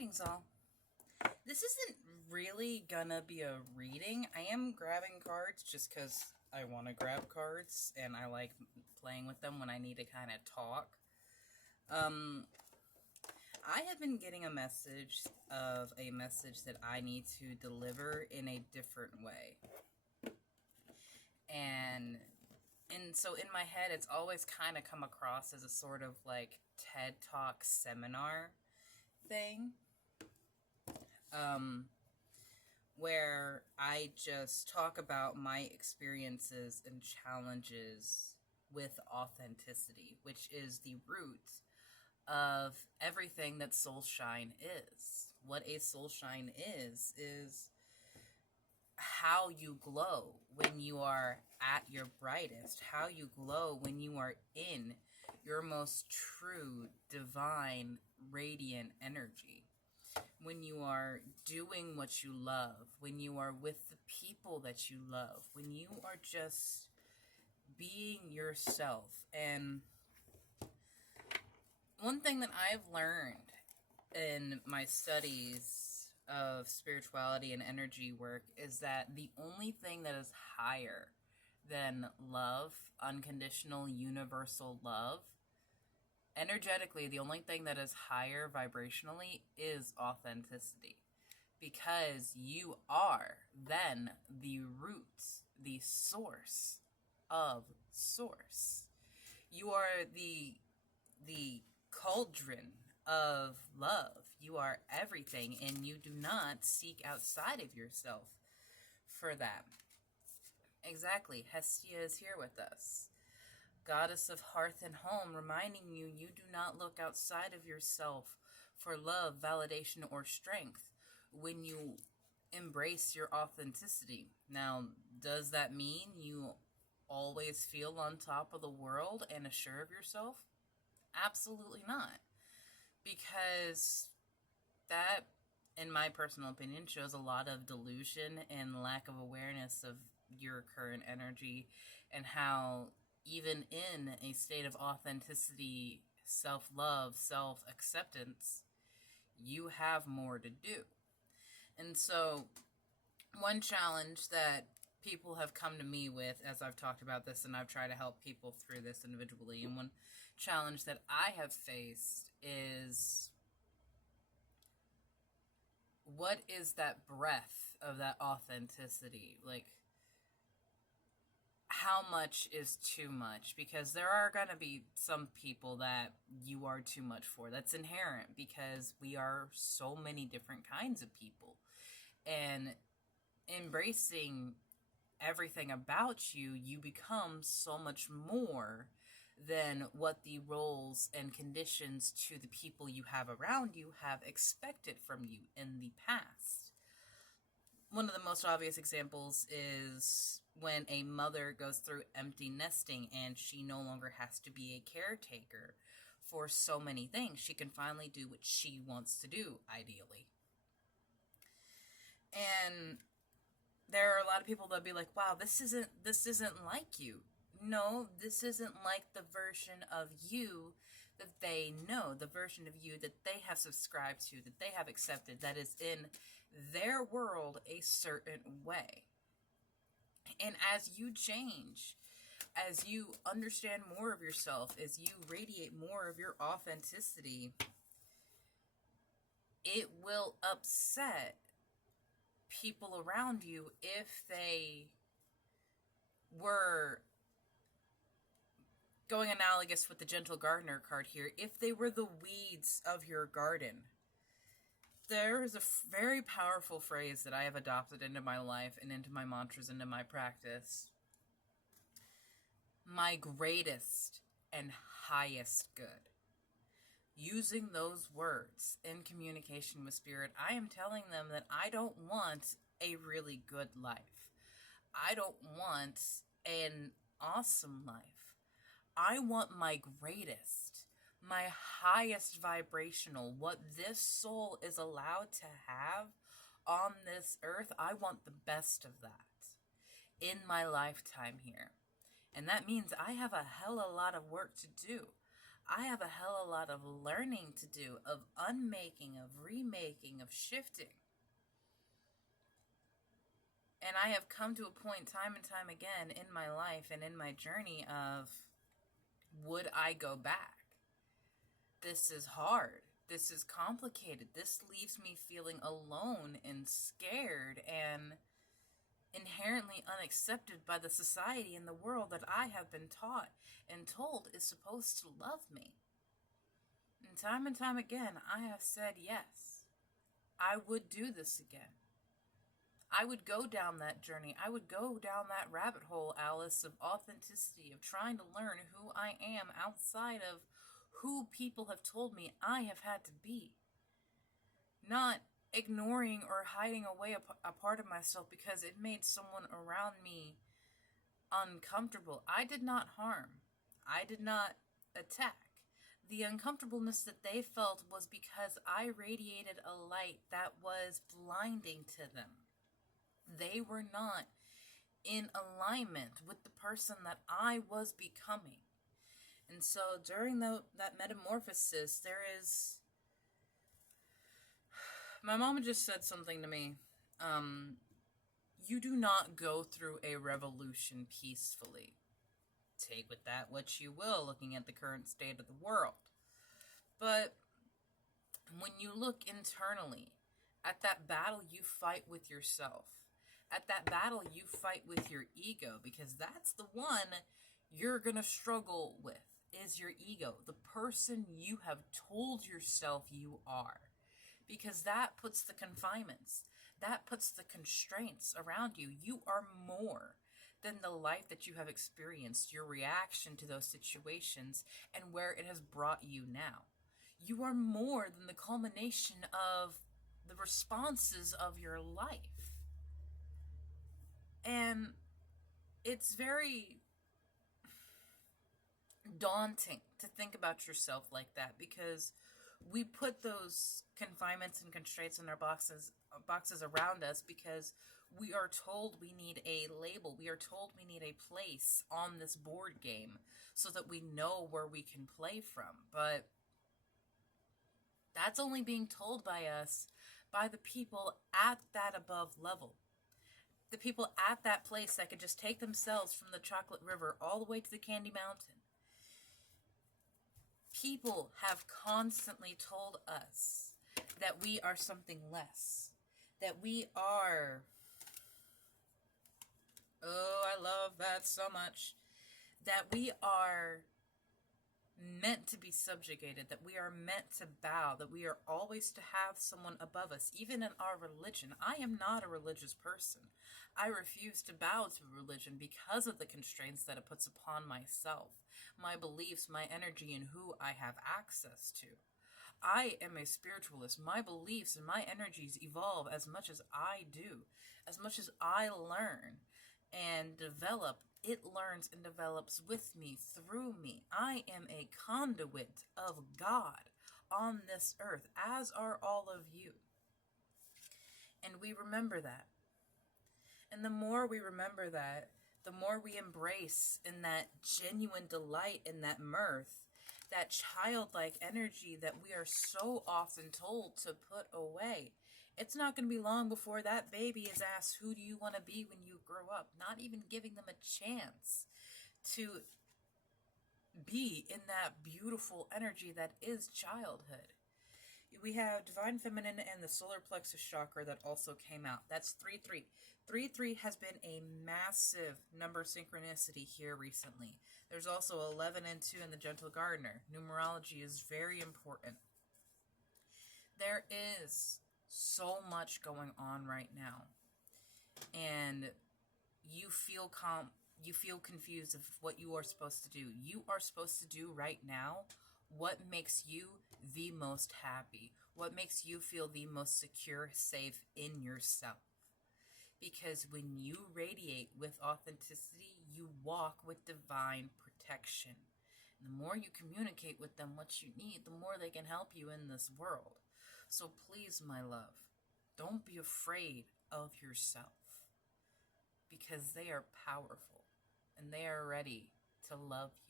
Greetings, all. This isn't really gonna be a reading. I am grabbing cards just because I want to grab cards and I like playing with them when I need to kind of talk. I have been getting a message that I need to deliver in a different way. And so in my head, it's always kind of come across as a sort of like TED Talk seminar thing. Where I just talk about my experiences and challenges with authenticity, which is the root of everything that soul shine is. What a soul shine is how you glow when you are at your brightest, how you glow when you are in your most true, divine, radiant energy. When you are doing what you love, when you are with the people that you love, when you are just being yourself. And one thing that I've learned in my studies of spirituality and energy work is that the only thing that is higher than love, unconditional, universal love, energetically, the only thing that is higher vibrationally is authenticity. Because you are then the root, the source of source. You are the cauldron of love. You are everything, and you do not seek outside of yourself for that. Exactly. Hestia is here with us. Goddess of hearth and home, reminding you do not look outside of yourself for love, validation, or strength when you embrace your authenticity. Now, does that mean you always feel on top of the world and assured of yourself? Absolutely not. Because that, in my personal opinion, shows a lot of delusion and lack of awareness of your current energy and how even in a state of authenticity, self-love, self-acceptance, you have more to do. And so one challenge that people have come to me with as I've talked about this, and I've tried to help people through this individually, and one challenge that I have faced is, what is that breath of that authenticity? Like, how much is too much? Because there are going to be some people that you are too much for. That's inherent because we are so many different kinds of people. And embracing everything about you, you become so much more than what the roles and conditions to the people you have around you have expected from you in the past. One of the most obvious examples is when a mother goes through empty nesting and she no longer has to be a caretaker for so many things. She can finally do what she wants to do, ideally. And there are a lot of people that'll be like, wow, this isn't like you. No, this isn't like the version of you that they know, the version of you that they have subscribed to, that they have accepted, that is in their world a certain way. And as you change, as you understand more of yourself, as you radiate more of your authenticity, it will upset people around you if they were, going analogous with the Gentle Gardener card here, if they were the weeds of your garden. There is a very powerful phrase that I have adopted into my life and into my mantras, into my practice. My greatest and highest good. Using those words in communication with Spirit, I am telling them that I don't want a really good life. I don't want an awesome life. I want my greatest, my highest vibrational, what this soul is allowed to have on this earth. I want the best of that in my lifetime here. And that means I have a hell of a lot of work to do. I have a hell of a lot of learning to do, of unmaking, of remaking, of shifting. And I have come to a point time and time again in my life and in my journey of, would I go back? This is hard. This is complicated. This leaves me feeling alone and scared and inherently unaccepted by the society and the world that I have been taught and told is supposed to love me. And time again, I have said yes. I would do this again. I would go down that journey. I would go down that rabbit hole, Alice, of authenticity, of trying to learn who I am outside of who people have told me I have had to be. Not ignoring or hiding away a part of myself because it made someone around me uncomfortable. I did not harm. I did not attack. The uncomfortableness that they felt was because I radiated a light that was blinding to them. They were not in alignment with the person that I was becoming. And so during that metamorphosis, there is... My mama just said something to me. You do not go through a revolution peacefully. Take with that what you will, looking at the current state of the world. But when you look internally at that battle you fight with yourself, at that battle you fight with your ego, because that's the one you're going to struggle with, is your ego, the person you have told yourself you are. Because that puts the confinements, that puts the constraints around you. You are more than the life that you have experienced, your reaction to those situations, and where it has brought you now. You are more than the culmination of the responses of your life. And it's very daunting to think about yourself like that, because we put those confinements and constraints in our boxes around us because we are told we need a label. We are told we need a place on this board game so that we know where we can play from. But that's only being told by us, by the people at that above level. The people at that place that could just take themselves from the chocolate river all the way to the candy mountain. People have constantly told us that we are something less. That we are... Oh, I love that so much. That we are meant to be subjugated, that we are meant to bow, that we are always to have someone above us, even in our religion. I am not a religious person. I refuse to bow to religion because of the constraints that it puts upon myself, my beliefs, my energy, and who I have access to. I am a spiritualist. My beliefs and my energies evolve as much as I do, as much as I learn and develop. It learns and develops with me, through me. I am a conduit of God on this earth, as are all of you. And we remember that. And the more we remember that, the more we embrace in that genuine delight, in that mirth, that childlike energy that we are so often told to put away. It's not going to be long before that baby is asked, who do you want to be when you grow up? Not even giving them a chance to be in that beautiful energy that is childhood. We have Divine Feminine and the Solar Plexus Chakra that also came out. That's 3-3. 3-3 has been a massive number synchronicity here recently. There's also 11 and 2 in the Gentle Gardener. Numerology is very important. There is so much going on right now, and you feel confused of what you are supposed to do. You are supposed to do right now what makes you the most happy, what makes you feel the most secure, safe in yourself. Because when you radiate with authenticity, you walk with divine protection. And the more you communicate with them what you need, the more they can help you in this world. So please, my love, don't be afraid of yourself, because they are powerful and they are ready to love you.